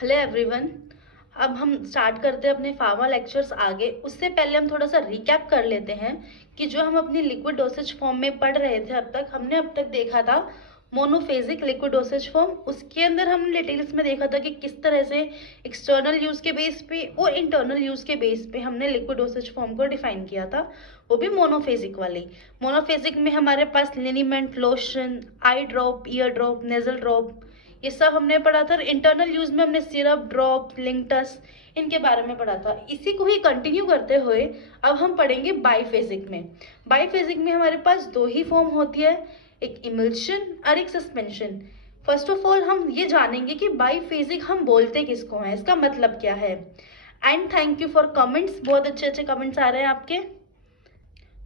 Hello everyone. अब हम start करते हैं अपने फार्मा लेक्चर्स आगे। उससे पहले हम थोड़ा सा रिकैप कर लेते हैं कि जो हम अपनी लिक्विड डोसेज फॉर्म में पढ़ रहे थे हमने अब तक देखा था मोनोफेजिक लिक्विड डोसेज फॉर्म। उसके अंदर हमने डिटेल्स में देखा था कि किस तरह से एक्सटर्नल यूज के बेस पे और इंटरनल यूज के बेस पे हमने लिक्विड डोसेज फॉर्म को डिफाइन किया था, वो भी मोनोफेजिक वाली। मोनोफेजिक में हमारे पास liniment, lotion, eye drop, ear drop, nasal drop, ये सब हमने पढ़ा था। इंटरनल यूज में हमने सिरप, ड्रॉप, लिंक्टस, इनके बारे में पढ़ा था। इसी को ही कंटिन्यू करते हुए अब हम पढ़ेंगे बाइफेजिक में। बाइफेजिक में हमारे पास दो ही फॉर्म होती है, एक इमल्शन और एक सस्पेंशन। फर्स्ट ऑफ ऑल हम ये जानेंगे कि बाइफेजिक हम बोलते किसको हैं, इसका मतलब क्या है। And thank you for comments, बहुत अच्छे अच्छे कमेंट्स आ रहे हैं आपके।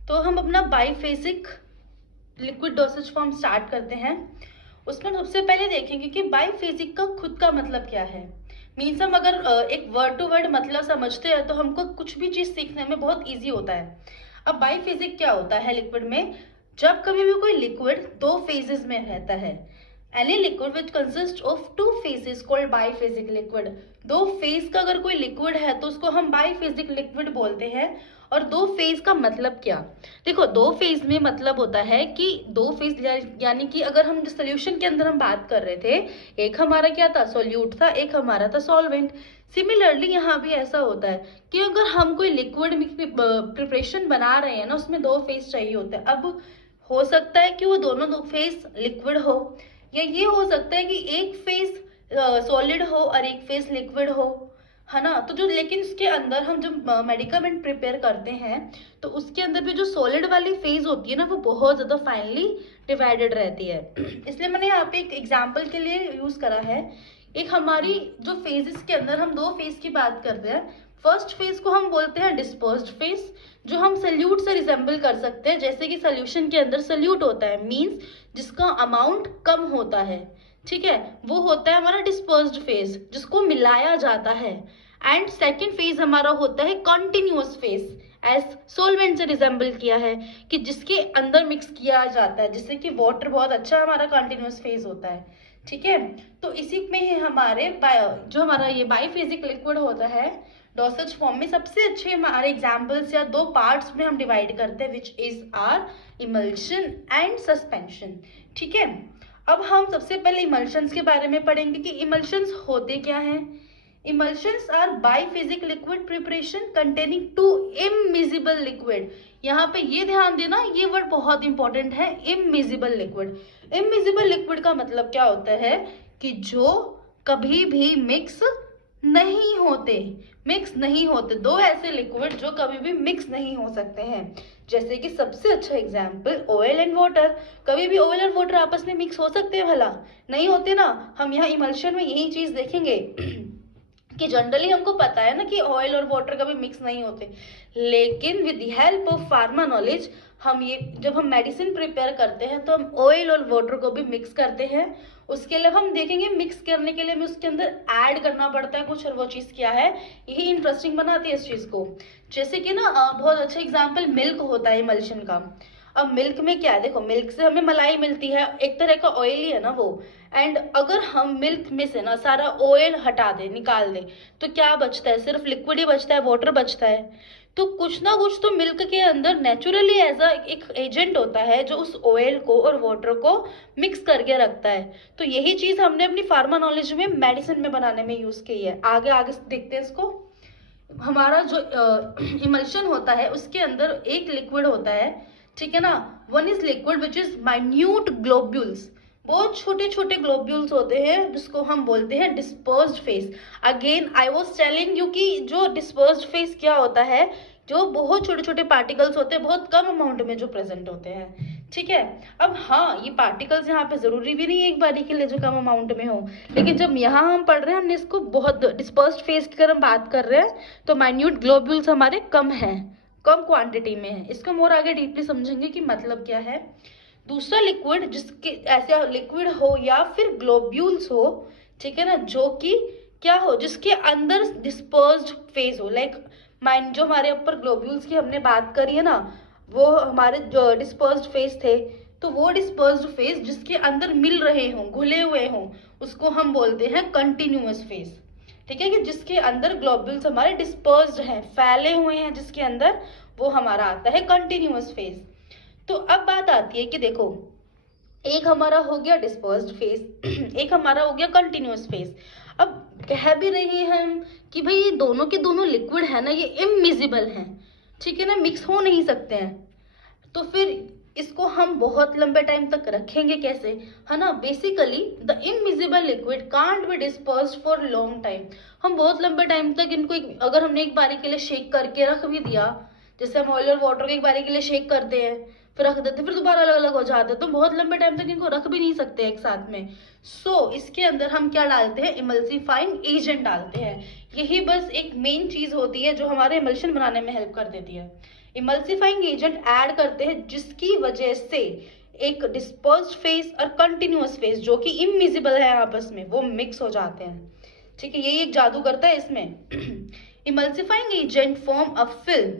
तो हम अपना बाइफेजिक लिक्विड डोसेज फॉर्म स्टार्ट करते हैं। उसमें सबसे पहले देखेंगे कि बाइफेजिक का खुद का मतलब क्या है। मीन्स हम अगर एक वर्ड टू वर्ड मतलब समझते हैं तो हमको कुछ भी चीज सीखने में बहुत इजी होता है। अब बाइफेजिक क्या होता है लिक्विड में, जब कभी भी कोई लिक्विड दो फेजेस में रहता है। Any liquid which consist of two phases called biphasic liquid. दो फेज का अगर कोई लिक्विड है तो उसको हम बाइफेजिक लिक्विड बोलते हैं। और दो फेज का मतलब क्या, देखो दो फेज में मतलब होता है कि दो फेज यानी कि अगर हम सोल्यूशन के अंदर हम बात कर रहे थे, एक हमारा क्या था, सोल्यूट था, एक हमारा था सॉल्वेंट। सिमिलरली यहाँ भी ऐसा होता है कि अगर हम कोई लिक्विड प्रिपरेशन बना रहे हैं ना, उसमें दो फेज चाहिए होता है। अब हो सकता है कि वो दोनों दो फेज लिक्विड हो, या ये हो सकता है कि एक फेज सॉलिड हो और एक फेज लिक्विड हो, है ना। तो जो लेकिन उसके अंदर हम जब मेडिकामेंट प्रिपेयर करते हैं तो उसके अंदर भी जो सॉलिड वाली फेज होती है ना, वो बहुत ज़्यादा फाइनली डिवाइडेड रहती है। इसलिए मैंने यहाँ पे एक एग्जाम्पल के लिए यूज़ करा है। एक हमारी जो फेजेस के अंदर हम दो फेज की बात करते हैं। फर्स्ट फेज को हम बोलते हैं डिस्पर्स्ड फेज, जो हम सल्यूट से रिजेंबल कर सकते हैं। जैसे कि सोल्यूशन के अंदर सल्यूट होता है, मीन्स जिसका अमाउंट कम होता है, ठीक है, वो होता है हमारा डिस्पर्स्ड फेज, जिसको मिलाया जाता है। एंड सेकेंड फेज हमारा होता है कॉन्टिन्यूअस फेज, एज सोलवेंट से रिजेंबल किया है कि जिसके अंदर मिक्स किया जाता है, जिससे कि वाटर बहुत अच्छा हमारा कॉन्टिन्यूअस फेज होता है, ठीक है। तो इसी में ही हमारे जो हमारा ये बाइफेजिक लिक्विड होता है डोसेज फॉर्म में, सबसे अच्छे हमारे एग्जाम्पल्स या दो पार्ट्स में हम डिवाइड करते हैं, which is are emulsion and suspension, ठीक है। अब हम सबसे पहले इमल्शंस के बारे में पढ़ेंगे कि इमल्शंस होते क्या हैं। Emulsions are biphasic liquid preparation containing two immiscible liquid. यहाँ पे ये ध्यान देना, ये वर्ड बहुत इंपॉर्टेंट है, इमिजिबल लिक्विड। इमिजिबल लिक्विड का मतलब क्या होता है कि जो कभी भी मिक्स नहीं होते, मिक्स नहीं होते, दो ऐसे लिक्विड जो कभी भी मिक्स नहीं हो सकते हैं। जैसे कि सबसे अच्छा एग्जाम्पल ऑयल एंड वाटर। कभी भी ऑयल और वाटर आपस में मिक्स हो सकते हैं भला? नहीं होते ना। हम यहाँ इमल्शन में यही चीज देखेंगे कि जनरली हमको पता है ना कि ऑयल और वाटर कभी मिक्स नहीं होते, लेकिन with the help of pharma knowledge हम ये जब हम मेडिसिन प्रिपेयर करते हैं तो हम ऑयल और वाटर को भी मिक्स करते हैं। उसके लिए हम देखेंगे मिक्स करने के लिए हमें उसके अंदर ऐड करना पड़ता है कुछ, और वो चीज़ क्या है, यही इंटरेस्टिंग बनाती है इस चीज़ को। जैसे कि ना बहुत अच्छा एग्जाम्पल मिल्क होता है इमल्शन का। अब मिल्क में क्या है, देखो मिल्क से हमें मलाई मिलती है, एक तरह का ऑयल ही है ना वो। एंड अगर हम मिल्क में से ना सारा ऑयल हटा दें, निकाल दें, तो क्या बचता है, सिर्फ लिक्विड ही बचता है, वाटर बचता है। तो कुछ ना कुछ तो मिल्क के अंदर नेचुरली एज अ एक एजेंट होता है जो उस ऑयल को और वाटर को मिक्स करके रखता है। तो यही चीज हमने अपनी फार्मा नॉलेज में मेडिसिन में बनाने में यूज की है। आगे आगे देखते हैं इसको। हमारा जो इमल्शन होता है उसके अंदर एक लिक्विड होता है, ठीक है ना। One is liquid which is minute globules, बहुत छोटे छोटे ग्लोब्यूल्स होते हैं जिसको हम बोलते हैं dispersed phase. Again I was telling you कि जो डिस्पर्स्ड फेस क्या होता है, जो बहुत छोटे छोटे पार्टिकल्स होते हैं, बहुत कम अमाउंट में जो प्रेजेंट होते हैं, ठीक है। अब हाँ, ये पार्टिकल्स यहाँ पे जरूरी भी नहीं है एक बारी के लिए जो कम अमाउंट में हो, लेकिन जब यहाँ हम पढ़ रहे हैं हमने इसको बहुत डिस्पर्स्ड फेस की अगर हम बात कर रहे हैं तो माइन्यूट ग्लोब्यूल्स हमारे कम हैं, कम क्वांटिटी में है। इसको हम और आगे डीपली समझेंगे कि मतलब क्या है। दूसरा लिक्विड जिसके ऐसे लिक्विड हो या फिर ग्लोब्यूल्स हो, ठीक है ना, जो कि क्या हो, जिसके अंदर डिस्पर्स्ड फेज हो, लाइक माइंड जो हमारे ऊपर ग्लोब्यूल्स की हमने बात करी है ना, वो हमारे जो डिस्पर्स्ड फेज थे, तो वो डिस्पर्स्ड फेज जिसके अंदर मिल रहे हों, घुले हुए हों, उसको हम बोलते हैं कंटिन्यूअस फेज। ठीक है, कि जिसके अंदर ग्लोब्यूल्स हमारे डिस्पर्स्ड हैं, फैले हुए हैं जिसके अंदर, वो हमारा आता है कंटिन्यूअस फेज। तो अब बात आती है कि देखो, एक हमारा हो गया डिस्पर्स्ड फेज, एक हमारा हो गया कंटिन्यूअस फेज। अब कह भी रहे हैं हम कि भाई ये दोनों के दोनों लिक्विड है ना, ये इमिजिबल हैं, ठीक है ना, मिक्स हो नहीं सकते हैं। तो फिर इसको हम बहुत लंबे टाइम तक रखेंगे कैसे, है ना। Basically the invisible liquid can't be dispersed for long time. हम बहुत लंबे टाइम तक इनको अगर हमने एक बारी के लिए शेक करके रख भी दिया, जैसे हम ऑयल और वाटर को एक बारी के लिए शेक करते हैं, फिर रख देते, फिर दोबारा अलग अलग हो जाते हैं, तो बहुत लंबे टाइम तक इनको रख भी नहीं सकते एक साथ में। इसके अंदर हम क्या डालते हैं, इमल्सिफाइंग एजेंट डालते हैं। यही बस एक मेन चीज होती है जो हमारे इमल्शन बनाने में हेल्प कर देती है। इमल्सिफाइंग एजेंट ऐड करते हैं जिसकी वजह से एक डिस्पर्स्ड फेज और कंटिन्यूअस फेज जो कि इमिजिबल है आपस में, वो मिक्स हो जाते हैं। ठीक है, यही एक जादू करता है इसमें। Emulsifying agent form a film.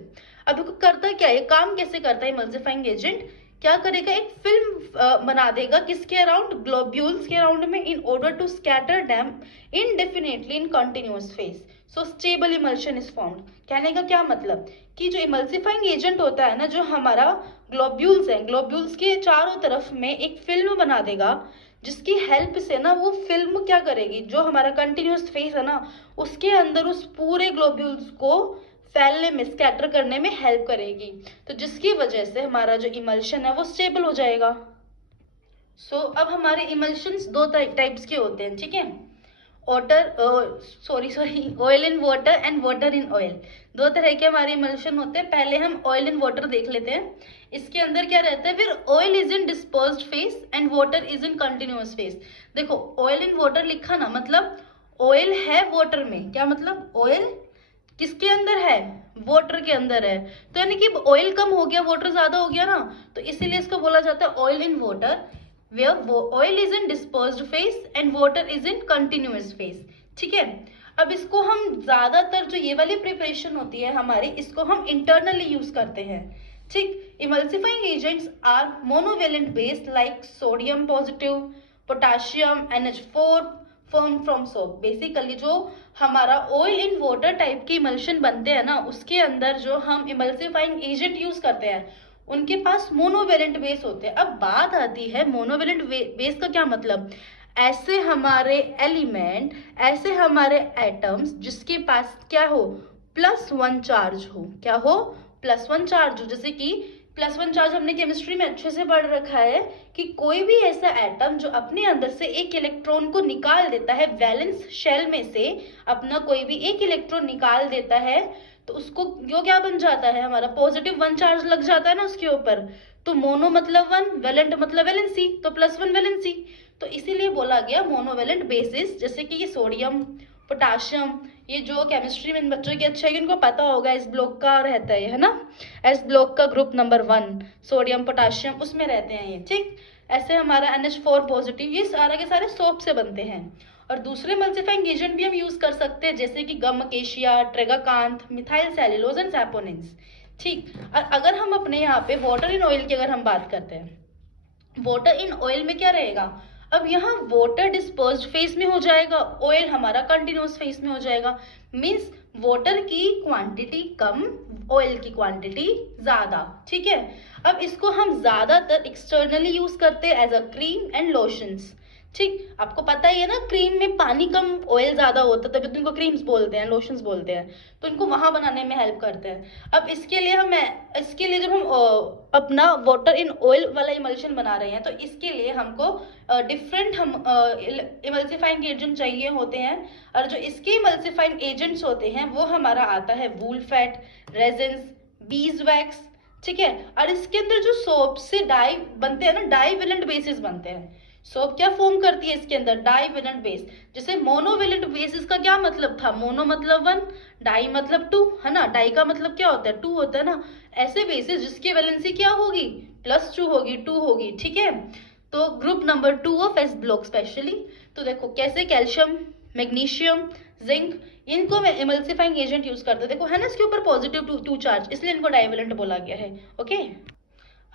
अब देखो करता क्या है, काम कैसे करता है इमल्सिफाइंग एजेंट, क्या करेगा, एक फिल्म बना देगा किसके अराउंड, ग्लोब्यूल्स के अराउंड में, in order to scatter them indefinitely in continuous phase, so stable emulsion is formed. कहने का क्या मतलब कि जो इमल्सिफाइंग एजेंट होता है ना, जो हमारा ग्लोब्यूल्स है, ग्लोब्यूल्स के चारों तरफ में एक फिल्म बना देगा, जिसकी हेल्प से ना वो फिल्म क्या करेगी, जो हमारा कंटिन्यूअस फेज है ना, उसके अंदर उस पूरे ग्लोब्यूल्स को फैलने में, स्कैटर करने में हेल्प करेगी। तो जिसकी वजह से हमारा जो इमल्शन है वो स्टेबल हो जाएगा। अब हमारे इमल्शंस दो टाइप्स के होते हैं, ठीक है, oil in water and water in oil. दो तरह के हमारे इमल्शन होते हैं। पहले हम ऑयल इन वाटर देख लेते हैं। इसके अंदर क्या रहता है, फिर oil is in dispersed phase and water is in continuous phase. देखो ऑयल इन वाटर लिखा ना, मतलब ऑयल है वाटर में, क्या मतलब, ऑयल किसके अंदर है, वाटर के अंदर है। तो यानी कि ऑयल कम हो गया, वाटर ज्यादा हो गया ना, तो इसीलिए इसको बोला जाता है oil in water, where oil is in dispersed phase and water is in continuous phase। ठीक है, अब इसको हम ज्यादातर जो ये वाली प्रिपरेशन होती है हमारी, इसको हम इंटरनली यूज करते हैं। ठीक, emulsifying agents are monovalent base like sodium positive, potassium, NH4 form from soap. Basically जो हमारा ऑयल इन वाटर टाइप के इमल्शन बनते हैं ना, उसके अंदर जो हम इमल्सिफाइंग एजेंट यूज करते हैं उनके पास मोनोवेलेंट बेस होते हैं। अब बात आती है मोनोवेलेंट बेस का क्या मतलब, ऐसे हमारे एलिमेंट, ऐसे हमारे एटम्स जिसके पास क्या हो, +1 चार्ज हो। क्या हो, +1 चार्ज हो। जैसे कि +1 चार्ज हमने केमिस्ट्री में अच्छे से पढ़ रखा है कि कोई भी ऐसा एटम जो अपने अंदर से एक इलेक्ट्रॉन को निकाल देता है, वैलेंस शेल में से अपना कोई भी एक इलेक्ट्रॉन निकाल देता है, तो उसको जो क्या बन जाता है, हमारा +1 चार्ज लग जाता है ना उसके ऊपर। तो मोनो मतलब 1, वैलेंट मतलब वैलेंसी, तो +1 वैलेंसी। तो इसीलिए बोला गया मोनोवेलेंट बेसिस। जैसे कि ये सोडियम, पोटाशियम, ये जो केमिस्ट्री में बच्चों की अच्छा है, इनको पता होगा, एस ब्लॉक का रहता है ना, एस ब्लॉक का ग्रुप नंबर 1 सोडियम पोटाशियम, उसमें रहते हैं ये। ठीक, ऐसे हमारा NH4 पॉजिटिव, ये सारे के सारे सोप से बनते हैं। और दूसरे मल्सीफाइंग एजेंट भी हम यूज कर सकते हैं, जैसे कि gum acacia, tragacanth, methyl cellulose and saponins. ठीक, और अगर हम अपने यहाँ पे वाटर इन ऑयल की अगर हम बात करते हैं, वाटर इन ऑयल में क्या रहेगा, अब यहाँ वाटर डिस्पर्स्ड फेज में हो जाएगा, ऑयल हमारा कंटिन्यूअस फेज में हो जाएगा। मींस वाटर की क्वांटिटी कम, ऑयल की क्वांटिटी ज्यादा। ठीक है, अब इसको हम ज्यादातर एक्सटर्नली यूज करते हैं as a cream and lotions. ठीक, आपको पता ही है ना, क्रीम में पानी कम ऑयल ज्यादा होता है, तभी तो इनको क्रीम्स बोलते हैं, लोशंस बोलते हैं, तो इनको वहां बनाने में हेल्प करते हैं। अब इसके लिए जब हम अपना वाटर इन ऑयल वाला इमल्शन बना रहे हैं, तो इसके लिए हमको डिफरेंट हम इमल्सिफाइंग एजेंट चाहिए होते हैं। और जो इसके इमल्सिफाइंग एजेंट्स होते हैं वो हमारा आता है wool fat, resins, bees wax. ठीक है, और इसके अंदर जो सोप से डाई बनते हैं ना, डाईवेलेंट बेसिस बनते हैं। सोप क्या फॉर्म करती है इसके अंदर, डाईवेलेंट बेस। जैसे मोनोवेलेंट बेसिस का क्या मतलब था, मोनो मतलब 1, डाई मतलब 2, है ना, डाई का मतलब क्या होता है, 2 होता है ना। ऐसे बेसिस जिसकी वैलेंसी क्या होगी, +2 होगी, 2 होगी। ठीक है, तो group number 2 of S block specially. तो देखो कैसे कैल्शियम, मैग्नीशियम, जिंक, इनको मैं इमल्सिफाइंग एजेंट यूज करते, देखो है ना इसके ऊपर +2 चार्ज, इसलिए इनको डाईवेलेंट बोला गया है। ओके,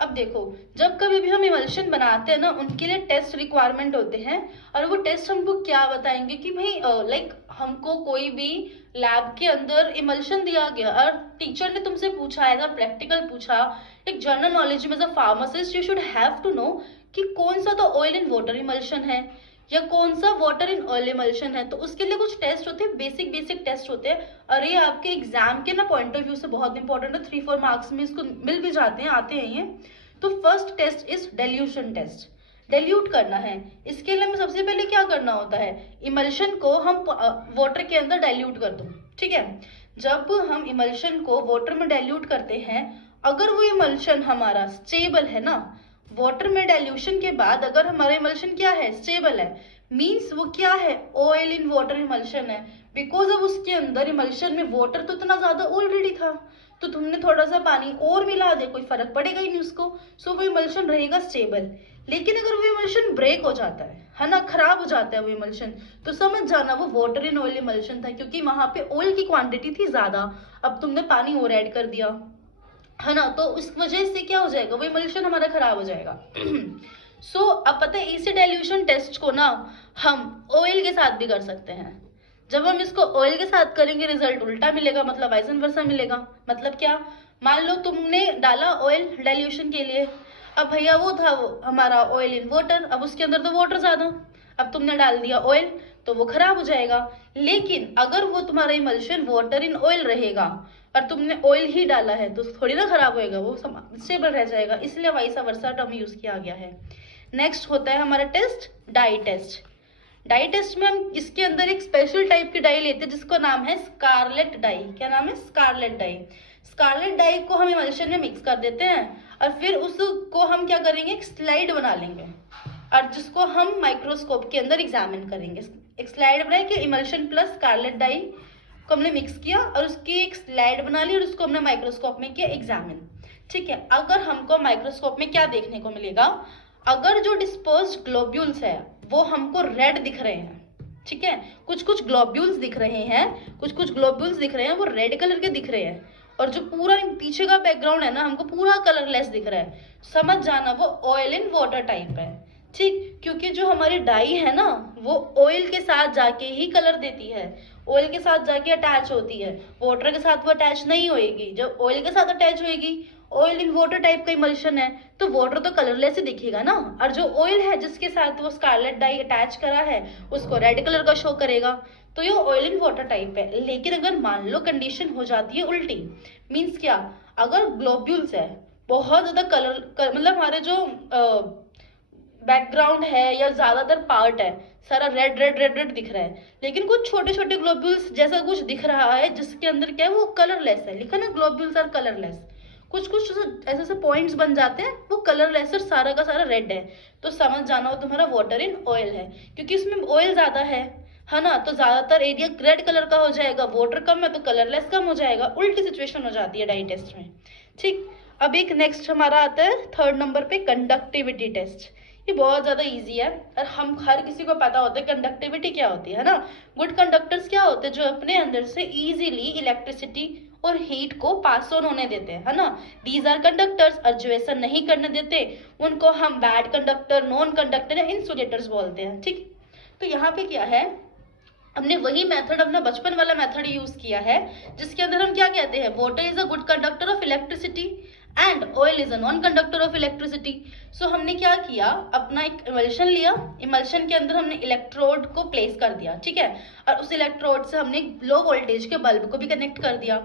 अब देखो जब कभी भी हम इमल्शन बनाते हैं ना, उनके लिए टेस्ट रिक्वायरमेंट होते हैं, और वो टेस्ट हमको क्या बताएंगे कि भाई लाइक हमको कोई भी लैब के अंदर इमल्शन दिया गया और टीचर ने तुमसे पूछा एज अ प्रैक्टिकल पूछा, एक जनरल नॉलेज में as a pharmacist you should have to know कि कौन सा तो ऑयल इन वाटर इमल्शन है या कौन सा वाटर इन ऑयल इमल्शन है। तो उसके लिए कुछ टेस्ट होते हैं, बेसिक बेसिक टेस्ट होते हैं, और ये आपके एग्जाम के ना पॉइंट ऑफ व्यू से बहुत इंपॉर्टेंट है। 3-4 मार्क्स में इसको मिल भी जाते हैं, आते हैं ये। तो first test is dilution test, dilute करना है। इसके लिए हमें सबसे पहले क्या करना होता है, इमल्शन को हम वाटर के अंदर डाइल्यूट कर दो, ठीक है। जब हम इमल्शन को वाटर में डाइल्यूट करते हैं, अगर वो इमल्शन हमारा स्टेबल है ना, वाटर में डाइल्यूशन के बाद अगर हमारा इमल्शन क्या है, स्टेबल है, मीन्स वो क्या है, ऑयल इन वाटर इमल्शन है। बिकॉज अब उसके अंदर इमल्शन में वाटर तो इतना ज्यादा ऑलरेडी था, तो तुमने थोड़ा सा पानी और मिला दे, कोई फर्क पड़ेगा ही नहीं उसको, सो वो इमल्शन रहेगा स्टेबल। लेकिन अगर वो इमल्शन ब्रेक हो जाता है ना, खराब हो जाता है वो इमल्शन, तो समझ जाना वो वाटर इन ऑयल इमल्शन था, क्योंकि वहां पे ऑयल की क्वांटिटी थी ज्यादा, अब तुमने पानी और ऐड कर दिया, है ना, तो उस वजह से क्या हो जाएगा, वो इमल्शन हमारा खराब हो जाएगा। सो अब पता है इसी डाइल्यूशन टेस्ट को ना हम ऑयल के साथ भी कर सकते हैं। जब हम इसको ऑयल के साथ करेंगे रिजल्ट उल्टा मिलेगा, मतलब वाइस वर्सा मिलेगा। मतलब क्या, मान लो तुमने डाला ऑयल डाइल्यूशन के लिए, अब भैया वो था वो हमारा ऑयल इन वाटर, अब उसके अंदर तो वाटर ज्यादा, अब तुमने डाल दिया ऑयल तो वो खराब हो जाएगा। लेकिन अगर वो तुम्हारा इमल्शन वाटर इन ऑयल रहेगा और तुमने ऑयल ही डाला है तो थोड़ी ना खराब होएगा, वो स्टेबल रह जाएगा, इसलिए वाइस वर्सा टर्म यूज किया गया है। नेक्स्ट होता है हमारा test dye test. Dye test में हम इसके अंदर एक स्पेशल टाइप की डाई लेते हैं जिसका नाम है स्कारलेट डाई। क्या नाम है, स्कारलेट डाई। स्कारलेट डाई को हम इमल्शन में मिक्स कर देते हैं और फिर उसको हम क्या करेंगे, एक स्लाइड बना लेंगे और जिसको हम माइक्रोस्कोप के अंदर एग्जामिन करेंगे। एक स्लाइड बनाई कि इमल्शन प्लस स्कारलेट डाई को हमने मिक्स किया और उसकी एक स्लाइड बना ली और उसको हमने माइक्रोस्कोप में किया एग्जामिन, ठीक है। अगर हमको माइक्रोस्कोप में क्या देखने को मिलेगा, अगर जो डिस्पर्स्ड ग्लोब्यूल्स है वो हमको रेड दिख रहे हैं, ठीक है, कुछ कुछ ग्लोब्यूल्स दिख रहे हैं, कुछ कुछ ग्लोब्यूल्स दिख रहे हैं वो रेड कलर के दिख रहे हैं, और जो पूरा पीछे का बैकग्राउंड है ना हमको पूरा कलरलेस दिख रहा है, समझ जाना वो ऑयल इन वाटर टाइप है, ठीक। क्योंकि जो हमारी डाई है ना वो ऑयल के साथ जाके ही कलर देती है, ऑयल के साथ जाके अटैच होती है, वाटर के साथ वो अटैच नहीं होएगी। जब ऑयल के साथ अटैच होएगी, ऑयल इन वाटर टाइप का इमल्शन है तो वाटर तो कलरलेस ही दिखेगा ना, और जो ऑयल है जिसके साथ वो स्कारलेट डाई अटैच करा है उसको रेड कलर का शो करेगा, तो ये ऑयल इन वाटर टाइप है। लेकिन अगर मान लो कंडीशन हो जाती है उल्टी, मीन्स क्या, अगर ग्लोब्यूल्स है बहुत ज्यादा कलर मतलब हमारे जो बैकग्राउंड है या ज्यादातर पार्ट है सारा रेड रेड रेड रेड दिख रहा है, लेकिन कुछ छोटे छोटे ग्लोब्यूल्स जैसा कुछ दिख रहा है जिसके अंदर क्या है वो कलरलेस है, लिखा ना ग्लोब्यूल्स आर कलरलेस, कुछ कुछ ऐसे ऐसे पॉइंट्स बन जाते हैं वो कलरलेस और सारा का सारा रेड है, तो समझ जाना वो तुम्हारा वाटर इन ऑयल है, क्योंकि इसमें ऑयल ज्यादा है ना, तो ज्यादातर एरिया रेड कलर का हो जाएगा, वाटर कम है तो कलरलेस कम हो जाएगा, उल्टी सिचुएशन हो जाती है डाई टेस्ट में, ठीक। अब एक नेक्स्ट हमारा आता है 3rd नंबर पे कंडक्टिविटी टेस्ट। ये बहुत ज्यादा इजी है और हम हर किसी को पता होता है कंडक्टिविटी क्या होती है ना। गुड कंडक्टर्स क्या होते हैं, जो अपने अंदर से इजीली इलेक्ट्रिसिटी और हीट को पास ऑन होने देते हैं, है ना, दीज आर कंडक्टर्स। और जो ऐसा नहीं करने देते उनको हम बैड कंडक्टर, नॉन कंडक्टर या इंसुलेटर्स बोलते हैं, ठीक। तो यहाँ पे क्या है, हमने वही मेथड, अपना बचपन वाला मेथड यूज किया है जिसके अंदर हम क्या कहते हैं, water is a good conductor of electricity and oil is a non conductor of electricity. So हमने क्या किया, अपना एक इमल्शन लिया, इमल्शन के अंदर हमने इलेक्ट्रोड को प्लेस कर दिया, ठीक है, और उस इलेक्ट्रोड से हमने लो वोल्टेज के बल्ब को भी कनेक्ट कर दिया।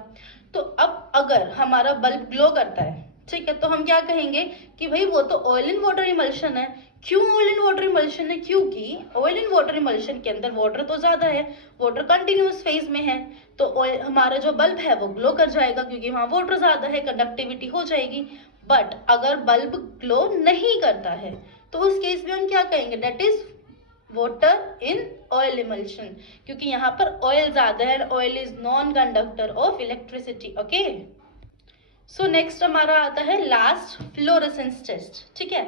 तो अब अगर हमारा बल्ब ग्लो करता है, ठीक है, तो हम क्या कहेंगे कि भाई वो तो ऑयल इन वाटर इमल्शन है। क्यों ऑयल इन वाटर इमल्शन है, क्योंकि ऑयल इन वाटर इमल्शन के अंदर वाटर तो ज्यादा है, वाटर कंटिन्यूअस फेज में है, तो हमारा जो बल्ब है वो ग्लो कर जाएगा क्योंकि वहां वाटर ज्यादा है, कंडक्टिविटी हो जाएगी। बट अगर बल्ब ग्लो नहीं करता है तो उस केस में हम क्या कहेंगे, that is water in oil emulsion, क्योंकि यहाँ पर ऑयल ज्यादा है, oil is non conductor of electricity, okay. So next हमारा आता है लास्ट फ्लोरेसेंस टेस्ट, ठीक है।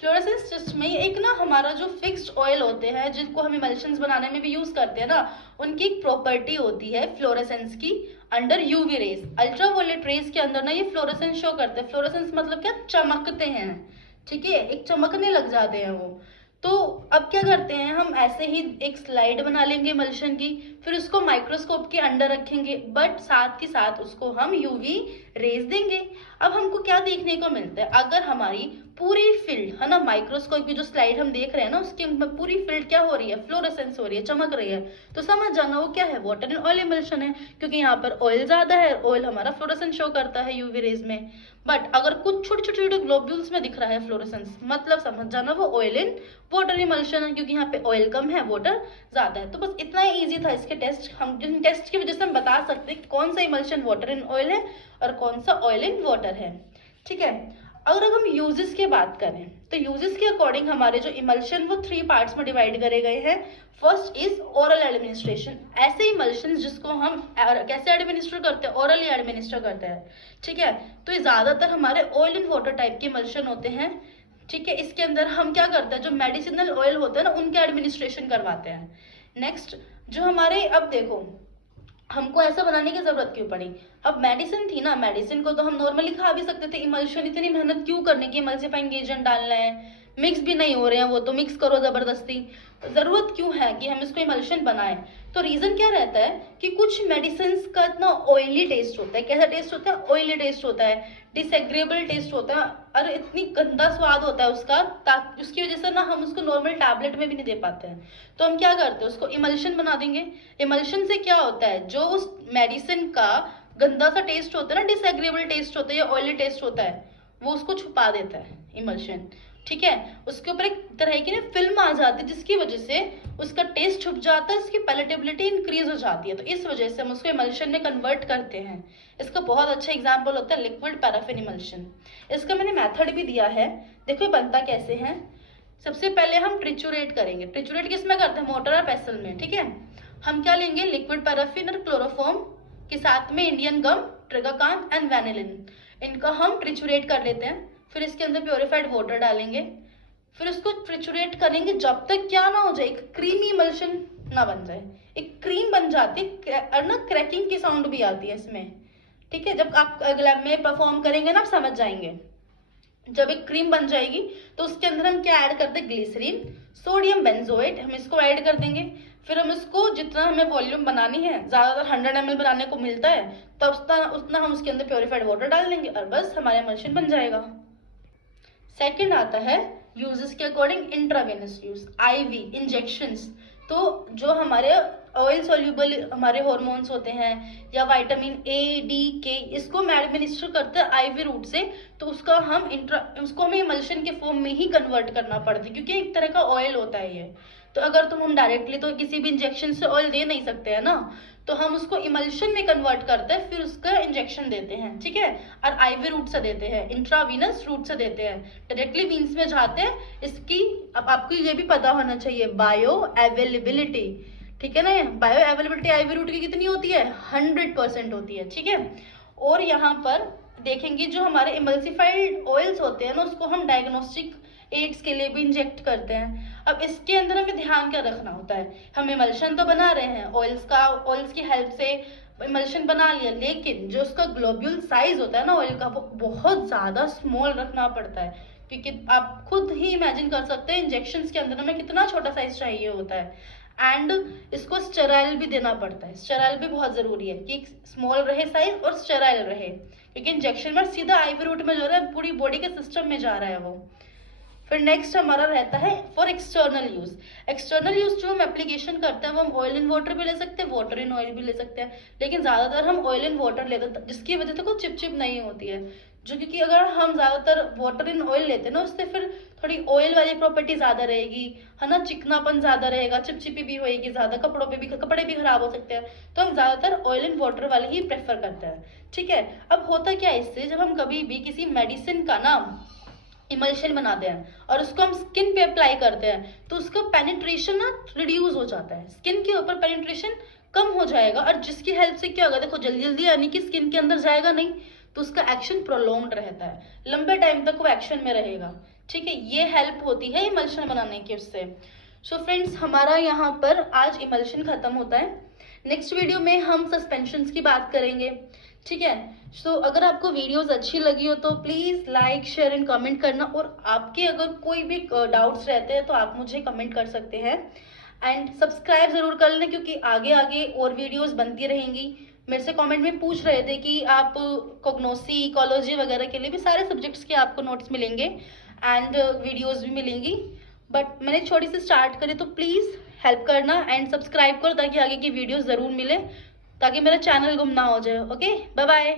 फ्लोरेसेंस टेस्ट में एक ना हमारा जो फिक्स्ड ऑयल होते हैं जिनको हम इमल्शंस बनाने में भी यूज करते हैं ना, उनकी एक प्रॉपर्टी होती है फ्लोरेसेंस की under UV rays, ultraviolet rays के अंदर ना ये फ्लोरेसेंस शो करते हैं। फ्लोरेसेंस मतलब क्या, चमकते हैं, ठीक है, एक चमकने लग जाते हैं वो। तो अब क्या करते हैं, हम ऐसे ही एक स्लाइड बना लेंगे इमल्शन की, फिर उसको माइक्रोस्कोप के अंडर रखेंगे, बट साथ के साथ उसको हम यूवी रेज देंगे। अब हमको क्या देखने को मिलता है, अगर हमारी पूरी फील्ड है ना, माइक्रोस्कोप की जो स्लाइड हम देख रहे हैं ना, उसकी पूरी फील्ड क्या हो रही है, फ्लोरेसेंस हो रही है, चमक रही है, तो समझ जाना वो क्या है, वाटर एंड ऑयल इमल्शन है, क्योंकि यहाँ पर ऑयल ज्यादा है, ऑयल हमारा फ्लोरेसेंस शो करता है यूवी रेज में। बट अगर कुछ छोटे छोटे ग्लोब्यूल्स में दिख रहा है फ्लोरेसेंस, मतलब समझ जाना वो ऑयल इन वाटर इमल्शन है, क्योंकि यहाँ पे ऑयल कम है, वाटर ज्यादा है। तो बस इतना ही इजी था इसके टेस्ट, हम जिन टेस्ट की वजह से हम बता सकते हैं कौन सा इमल्शन वाटर इन ऑयल है और कौन सा ऑयल इन वाटर है। ठीक है, अगर हम यूजेस की बात करें तो यूजेस के अकॉर्डिंग हमारे जो इमल्शन वो 3 पार्ट्स में डिवाइड करे गए हैं। फर्स्ट इज ओरल एडमिनिस्ट्रेशन, ऐसे इमल्शन जिसको हम कैसे एडमिनिस्टर करते हैं, ओरली एडमिनिस्टर करते हैं। ठीक है, तो ये ज्यादातर हमारे ऑयल एंड वाटर टाइप के इमल्शन होते हैं। ठीक है, इसके अंदर हम क्या करते हैं, जो मेडिसिनल ऑयल होते हैं ना उनके एडमिनिस्ट्रेशन करवाते हैं। नेक्स्ट जो हमारे, अब देखो हमको ऐसा बनाने की जरूरत क्यों पड़ी, अब मेडिसिन थी ना, मेडिसिन को तो हम नॉर्मली खा भी सकते थे, इमल्शन इतनी मेहनत क्यों करने की, इमल्सिफाइंग एजेंट डालना है, मिक्स भी नहीं हो रहे हैं वो तो मिक्स करो जबरदस्ती, तो जरूरत क्यों है कि हम इसको इमल्शन बनाएं। तो रीजन क्या रहता है कि कुछ मेडिसिन का इतना ऑयली टेस्ट होता है, कैसा टेस्ट होता है, ऑयली टेस्ट होता है, डिसएग्रेबल टेस्ट होता है, और इतनी गंदा स्वाद होता है उसका, ताकि उसकी वजह से ना हम उसको नॉर्मल टैबलेट में भी नहीं दे पाते हैं। तो हम क्या करते हैं, उसको इमल्शन बना देंगे। इमल्शन से क्या होता है, जो उस मेडिसिन का गंदा सा टेस्ट होता है ना, डिसएग्रेबल टेस्ट होता है या ऑयली टेस्ट होता है, वो उसको छुपा देता है इमल्शन। ठीक है, उसके ऊपर एक तरह की ना फिल्म आ जाती है, जिसकी वजह से उसका टेस्ट छुप जाता है, उसकी पैलेटेबिलिटी इंक्रीज हो जाती है, तो इस वजह से हम उसको इमल्शन में कन्वर्ट करते हैं। इसका बहुत अच्छा एग्जाम्पल होता है लिक्विड पैराफिन इमल्शन। इसका मैंने मेथड भी दिया है, देखो ये बनता कैसे है। सबसे पहले हम ट्रिचुरेट करेंगे, ट्रिचुरेट किस में करते हैं, मोटर और पेसल में। ठीक है, हम क्या लेंगे, लिक्विड पैराफिन और क्लोरोफॉर्म के साथ में इंडियन गम, ट्रिगाकान एंड वैनिलिन, इनका हम ट्रिचुरेट कर लेते हैं। फिर इसके अंदर प्योरीफाइड वाटर डालेंगे, फिर उसको ट्रिचुरेट करेंगे जब तक क्या ना हो जाए, एक क्रीमी इमल्शन ना बन जाए, एक क्रीम बन जाती है और ना क्रैकिंग की साउंड भी आती है इसमें। ठीक है, जब आप लैब में परफॉर्म करेंगे ना आप समझ जाएंगे। जब एक क्रीम बन जाएगी तो उसके अंदर हम क्या ऐड करते हैं, ग्लिसरीन, सोडियम बेंजोएट, हम इसको ऐड कर देंगे। फिर हम इसको जितना हमें वॉल्यूम बनानी है, ज्यादातर 100 ml बनाने को मिलता है, तो उतना उतना हम उसके अंदर प्योरीफाइड वाटर डाल देंगे और बस हमारा इमल्शन बन जाएगा। सेकंड आता है यूजेस के according intravenous use, IV injections. तो जो हमारे ऑयल सोल्यूबल हमारे हॉर्मोन्स होते हैं या विटामिन ए डी के, इसको हम एडमिनिस्टर करते हैं आईवी रूट से, तो उसको हमें इमल्शन के फॉर्म में ही कन्वर्ट करना पड़ता है, क्योंकि एक तरह का ऑयल होता है ये। तो अगर हम डायरेक्टली तो किसी भी इंजेक्शन से ऑयल दे नहीं सकते हैं ना, तो हम उसको इमल्शन में कन्वर्ट करते हैं, फिर उसका इंजेक्शन देते हैं। ठीक है, और आईवी रूट से देते हैं, इंट्रावीनस रूट से देते हैं, डायरेक्टली वीन्स में जाते हैं। इसकी अब आपको ये भी पता होना चाहिए, बायो अवेलेबिलिटी। ठीक है ना, बायो अवेलेबिलिटी आईवी रूट की कितनी होती है, 100% होती है। ठीक है, और यहाँ पर देखेंगे जो हमारे इमल्सिफाइड ऑयल्स होते हैं ना, उसको हम डायग्नोस्टिक एड्स के लिए भी इंजेक्ट करते हैं। अब इसके अंदर हमें ध्यान क्या रखना होता है, हम इमल्शन तो बना रहे हैं ऑयल्स की हेल्प से इमल्शन बना लिया, लेकिन जो उसका ग्लोब्यूल साइज होता है ना ऑयल का, वो बहुत ज्यादा स्मॉल रखना पड़ता है, क्योंकि आप खुद ही इमेजिन कर सकते हैं इंजेक्शन के अंदर हमें कितना छोटा साइज चाहिए होता है। एंड इसको स्टेराइल भी देना पड़ता है, स्टेराइल भी बहुत जरूरी है कि स्मॉल रहे साइज और स्टेराइल रहे, क्योंकि इंजेक्शन में सीधा आईवी रूट में जो है पूरी बॉडी के सिस्टम में जा रहा है वो। फिर नेक्स्ट हमारा रहता है for external use. External use जो हम एप्लीकेशन करते हैं वो हम ऑयल इन वाटर भी ले सकते हैं, वाटर इन ऑयल भी ले सकते हैं, लेकिन ज्यादातर हम ऑयल इन वाटर लेते हैं, जिसकी वजह से कोई चिपचिप नहीं होती है। जो क्योंकि अगर हम ज्यादातर वाटर इन ऑयल लेते हैं ना, उससे फिर थोड़ी ऑयल वाली प्रॉपर्टी ज्यादा रहेगी, है ना, चिकनापन ज्यादा रहेगा, चिपचिपी भी होएगी ज्यादा, कपड़े भी खराब हो सकते हैं, तो हम ज्यादातर ऑयल इन वाटर वाले ही प्रेफर करते हैं। ठीक है, अब होता क्या है इससे, जब हम कभी भी किसी मेडिसिन का ना इमल्शन बनाते हैं और उसको हम स्किन पे अप्लाई करते हैं, तो उसका पेनिट्रेशन ना रिड्यूस हो जाता है, स्किन के ऊपर पेनिट्रेशन कम हो जाएगा, और जिसकी हेल्प से क्या होगा, देखो जल्दी जल्दी यानी कि स्किन के अंदर जाएगा नहीं, तो उसका एक्शन प्रोलॉन्ग्ड रहता है, लंबे टाइम तक वो एक्शन में रहेगा। ठीक है, ये हेल्प होती है इमल्शन बनाने की उससे। सो फ्रेंड्स, हमारा यहाँ पर आज इमल्शन खत्म होता है। नेक्स्ट वीडियो में हम सस्पेंशंस की बात करेंगे, ठीक है। सो अगर आपको वीडियोस अच्छी लगी हो तो please like share and comment करना, और आपके अगर कोई भी डाउट्स रहते हैं तो आप मुझे कमेंट कर सकते हैं। एंड सब्सक्राइब ज़रूर कर लें, क्योंकि आगे आगे और वीडियोस बनती रहेंगी। मेरे से कमेंट में पूछ रहे थे कि आप कॉग्नोसी, इकोलॉजी वगैरह के लिए भी सारे सब्जेक्ट्स के आपको नोट्स मिलेंगे एंड वीडियोस भी मिलेंगी, बट मैंने छोटी सी स्टार्ट करी, तो प्लीज़ हेल्प करना एंड सब्सक्राइब करो ताकि आगे की वीडियोस ज़रूर मिले, ताकि मेरा चैनल गुम ना हो जाए। Okay, bye bye.